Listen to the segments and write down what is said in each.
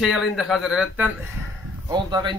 Нече ел инде хәзер рәттән авылдагы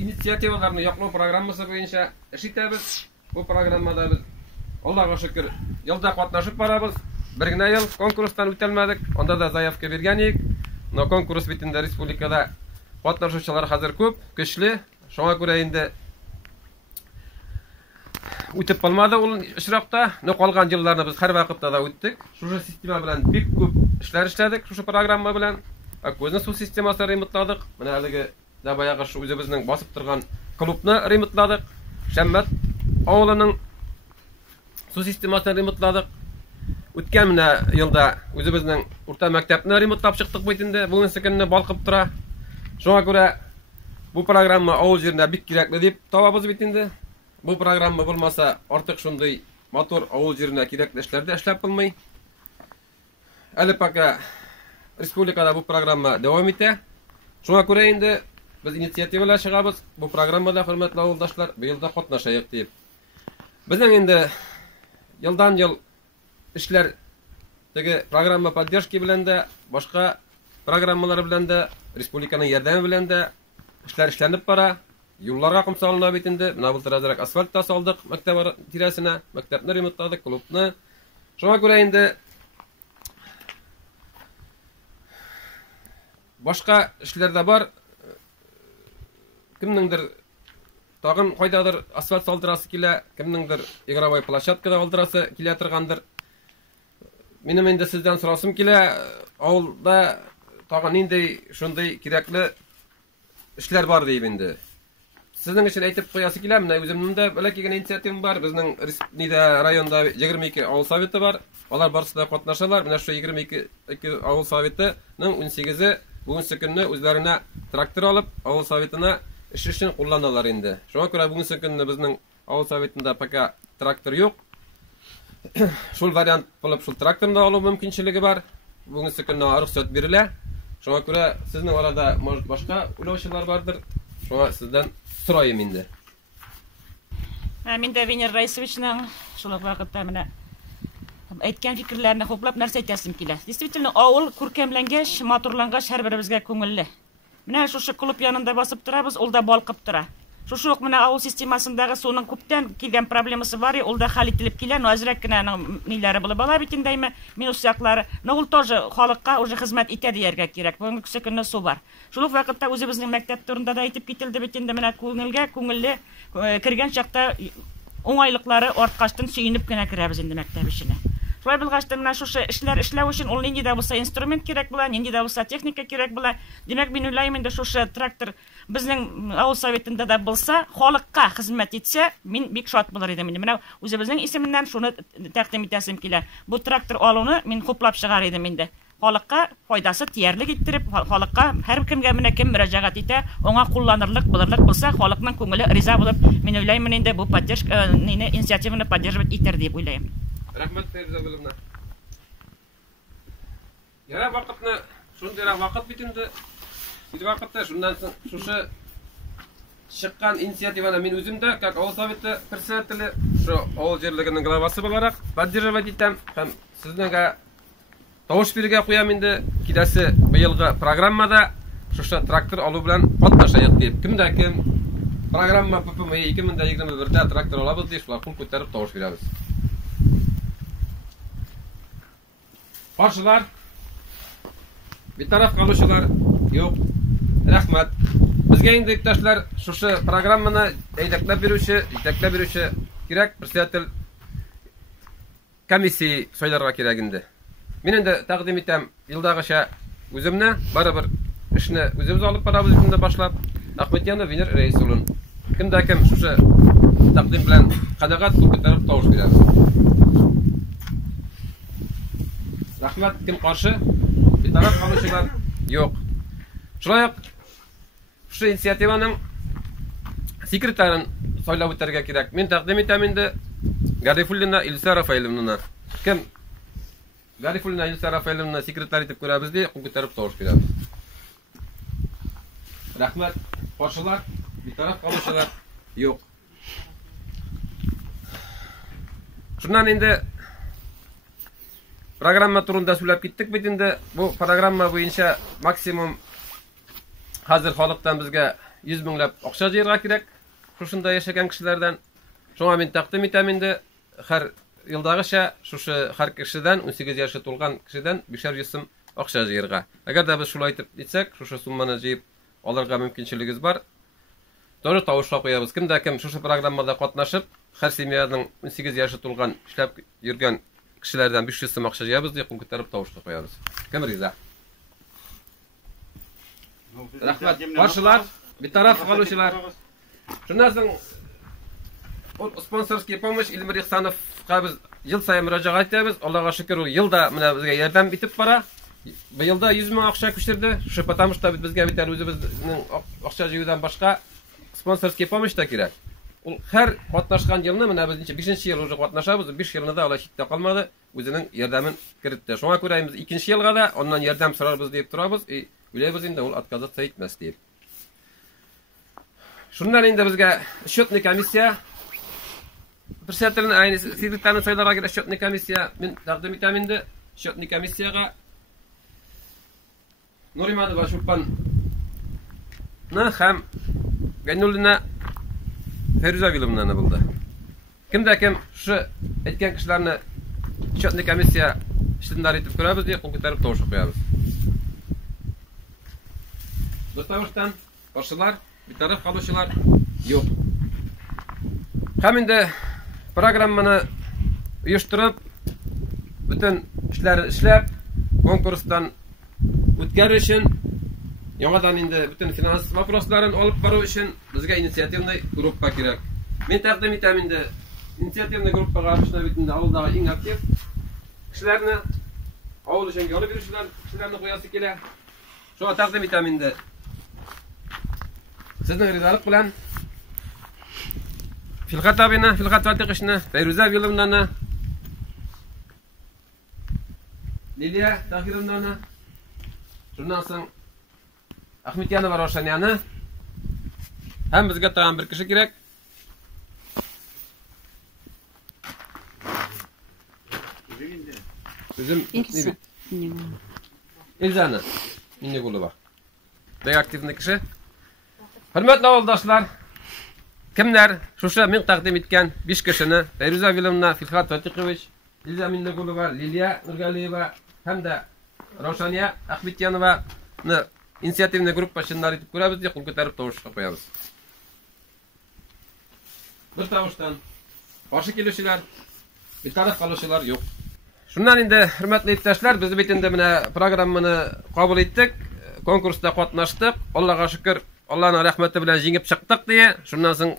инициативаларны яклау программасы буенча эш итәбез. Бу программада без Аллага шөкер елда катнашып барабыз. Бер генә ел конкурстан үтәлмәдек. Анда да заявка биргән идек. Но конкурс битендә республикада катнашучылар хәзер күп, көчле. Шуңа күрә инде үтеп булмады ул очракта. Но калган елларны без һәр вакытта да үттек. Шушы система белән бик күп эшләр эшләдек, шушы программа белән. Көзне су системасын ремонтладык. Менә әлеге да баягы шу үзебезнең басып торган клубны ремонтладык. Шәммәт авылының су системасын ремонтладык. Үткән менә елда үзебезнең урта мәктәпне ремонтлап чыктык бит инде. Бүгенге көнне балкып тора. Шуңа күрә бу программа авыл җиренә бик кирәкле дип табабыз бит инде. Бу программа булмаса, артык шундый мотор авыл җиренә кирәкле эшләрдә эшләп булмый. Әле пока республикада бу программа дәвам итә. Шуңа күрә инде без инициативалар чыгабыз. Бу программада хөрмәтле авылдашлар, быел да катнашайык дип. Безнең инде елдан ел эшләр теге программа поддержки белән дә, башка программалар белән дә, республиканың ярдәме белән дә эшләр эшләнеп бара. Юлларга ком салына бит инде. Менә бу таразрак асфальт та салдык мәктәп тирәсенә, мәктәпне ремонтладык, клубны. Шуңа күрә инде башка эшләр дә бар. Кемнеңдер тагын кайдадыр асфальт салдырасы килә, кемнеңдер игровой площадкада алдырасы килә торгандыр. Минем инде сездән сорасым килә, авылда тагын нинди шундый кирәкле эшләр бар дип инде. Сезнең өчен әйтеп куясы килә, менә үземнең дә бәләкәй генә инициативам бар. Безнең районда 22 авыл советы бар. Алар барысы да катнашалар. Менә шу 22 авыл советының 18-е бүгенге көнне үзләренә трактор алып, авыл советына эш өчен кулланалар инде. Шуңа күрә бүгенге көнне безнең авыл советында пока трактор юк. Шул вариант булып шул тракторны алу мөмкинчелеге бар. Бүгенге көнне рөхсәт бирелә. Шуңа күрә сезнең арада может башка уйлаучылар бардыр. Шуңа сездән сорайым инде. Мин дә Венер Раисовичның шул вакытта менә әйткән фикерләрне хуплап нәрсә әйтәсем килә. Действительно, авыл күркәмләнгәч, матурланган һәрберебезгә күңелле. Менә шушы клуб янында басып торабыз, ул да балкып тора. Шушы ук менә авыл системасындагы суның күптән килгән проблемасы бар, ул да хәл ителеп килә, но әзрәк кенә ниләре булып ала бит индеме, минус яклары. Но ул тоже халыкка уже хезмәт итә дияргә кирәк. Бүгенге көнне су бар. Шул ук вакытта үзебезнең мәктәп турында да әйтеп кителде бит инде, менә күңелле кергән чакта уңайлыклары арткачтан сөенеп кенә керәбез инде мәктәп эшенә. Шулай булгач менә шушы эшләр эшләү өчен ул нинди дә булса инструмент кирәк була, нинди дә булса техника кирәк була. Димәк, мин уйлыйм инде шушы трактор безнең авыл советында да булса, халыкка хезмәт итсә, мин бик шат булыр идем инде. Менә үзебезнең исеменнән шуны тәкъдим итәсем килә. Бу трактор алуны мин хуплап чыгар идем инде. Халыкка файдасы тиярлек иттереп, халыкка һәркемгә менә кем мөрәҗәгать итә, аңа кулланырлык булырлык булса, халыкның күңеле риза булып, мин уйлыйм инде бу поддержка инициативаны поддерживать итер дип уйлыйм. Рәхмәт Фәрзә белемне. Яра вакытны, шундый вакыт бит инде. Бу вакытта шундан соң шушы чыккан инициативаны мин үзем дә, как авыл советы председателе, шу авыл җирлегенең главасы буларак поддерживать итәм һәм сезнеңгә тавыш бирергә куям инде. Киләсе быелгы программада шушы трактор алу белән катнашайык дип. Кемдә кем программа ППМ 2021дә трактор алабыз дип, шулар кул күтәреп тавыш бирәбез. Каршылар, битараф калучылар юк. Рәхмәт. Безгә инде иптәшләр шушы программаны әйдәкләп бирүче кирәк, председатель комиссия сайларга кирәк инде. Мин инде тәкъдим итәм елдагыча үземне, барыбер эшне үзебез алып барабыз инде башлап. Ахметьянов Венер Раисович. Кемдә кем шушы тәкъдим белән кадагат күтәреп тавыш бирәбез. Рәхмәт, кем каршы? Битараф калучылар юк. Шулай ук шу инициативаның секретарын сайлап үтәргә кирәк. Мин тәкъдим итәм инде Гарифуллина Илса Рафаиловнаны. Кем Гарифуллина Илса Рафаиловнаны секретарь итеп күрәбез ди, кул күтәреп тавыш бирәбез. Рәхмәт, каршылар, битараф калучылар юк. Шуннан инде программа турында сөйләп киттек бит инде. Бу программа буенча максимум hazır halktan bizge 100 minglab akşa jeyirga kerak. Şuşunda yaşagan kişilerden. Şoňa men takdim eteminde her yıldagıça şuşu her kişiden 18 ýaşa tolgan kişiden 5'er ýysym akşa jeyirga. Eger de biz şulay aýtyp etsek, şuşu summany jeyip alarga mümkinçiligimiz bar. Doğru tawuşa koýabys. Kimde kim şuşu programmada gatnaşyp, her semýanyň 18 ýaşa tolgan işläp ýürgen kişilerden 500 ýysym akşa jeyabys diýip götürip tawuşa koýabys. Kim riza? Rahmat. Başlar, bir taraf galuşlar. Şundan soň sponsorskiy pomoş İlmir İhsanovga biz yıl saýy mürajaat etýäbis. Allaha şükür ol ýylda mena bizge ýardam bitip bara. Bu ýylda 100 000 akşa köşürdi. Şu patamyşda bizge biter özübizniň akşa ýygydan başga sponsorskiy pomoş da kerak. Ol her gatnaşgan ýylyna mena bizinçe 5-nji ýyl uje gatnaşabys. 5 ýylynda ala şitde kalmady. Özüniň ýardamyn kiritdi. Şoňa görä biz 2-nji ýylga da ondan ýardam sorarbyz diýip turabys. Bilebiz indi ol atkazat etmez diýip. Şundan indi bizge şötni komissiýa Presidentlerin aynı sivritlerini sayılara göre şötni komissiya min takdim eteminde şötni komissiyaga Nurimady Başupan hem Gönüllüne Feruza Gülümnana buldu. Kimde kim şu etken kişilerini şötni komissiya işlemler etip görəbiz diye konküterip tavuşup koyabız. Bu tavuştan başılar, bir taraf kalışılar yok. Heminde programmany uyuşturup bütün işler işlep konkursdan ötkerir için ýoňadan indi bütün finans waproslaryny alıp baru için bizge inisiýatywny gruppa kerak. Men takdim etem indi inisiýatywny gruppa garşyna bitinde awuldagy iň aktiv kişilerini awul üçin ýoly birişler kişilerini goýasy kele. Şoňa takdim etem indi. Sizden rizalyk bilen Filgat Vatykışna, Feruza Gülümnana, Liliya Tahirovnana, şundan soň Ahmet Ýanowa Roşanyany hem bizge taýan bir kişi kerek. Bizim Elzana Minnegulova. Bek aktivni kişi. Hürmetli awuldaşlar, kimler şuşa men takdim etken 5 kişini Feruza Gülümna, Filhat Vatiqoviç, Elza Minnegulova, Liliya Nurgalieva hem de Roşanya Ahmet Ýanowany inisiýatywny gruppa şunlar etip göräbiz diýip göterip tawuşa koýabys. Bir tawuşdan başı kelişler, bir taraf kalışlar yok. Şundan indi hürmetli iptaşlar, biz bitinde mene programmany kabul etdik, konkursda gatnaşdyk. Allaha şükür, Allah'ın rahmeti bilen jеңip çykdyk diye. Şundan soň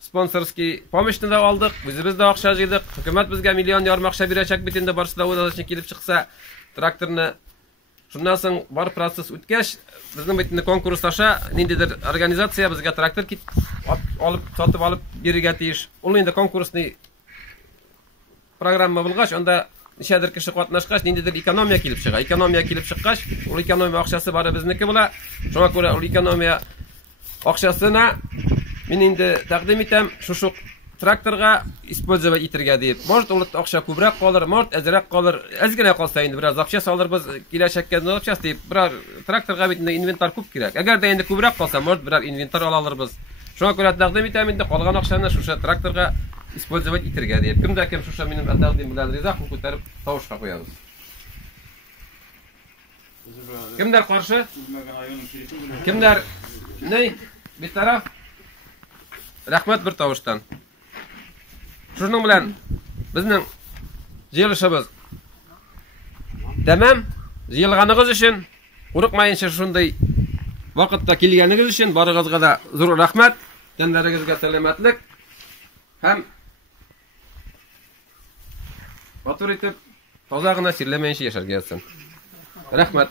sponsorskiy pomoşny da aldyk. Biz de akşa jydyk. Hökümet bizge milyon ýarym akşa berecek bitinde barşda o üçün kelip çyksa traktorny. Şundan soň bar proses ütkeş bizning bitinde konkursdaşa nindedir organizasiýa bizge traktor alıp satyp alıp berige tiýiş. Ol indi konkursny programma bulgaç onda nişedir kişi gatnaşgaç nindedir ekonomiýa kelip çyga. Ekonomiýa kelip çykgaç, ol ekonomiýa akşasy bary bizniki bola. Şoňa görä ol ekonomiýa akşasyna men indi takdim etem şu traktorga ispozowa etirge diýip. Может ol akşa köbräk galar, может azrak galar. Azgina galsa indi biraz akşa salarbyz kileşekde akşa diýip bir traktorga bitinde inventar köp kerek. Eger de indi köbräk galsa, может bir inventar alalarbyz. Şoňa görä takdim etem indi galgan akşany şu traktorga ispozowa etirge diýip. Kimde kim şu menim takdim bilen riza köterip tawuşa koýabys. Kimler karşı? Kimler ne? Bir taraf rahmet bir tawuşdan. Şunun bilen bizning jylyşybyz tamam, jyılganyňyz üçin, urukmaýynça şunday wagtda kelgeniňiz üçin baryňyzga da zor rahmet, denleriňizge selamatlyk. Hem otor etip tozagyna sirlemeýinçe ýaşar gelsin. Rahmet.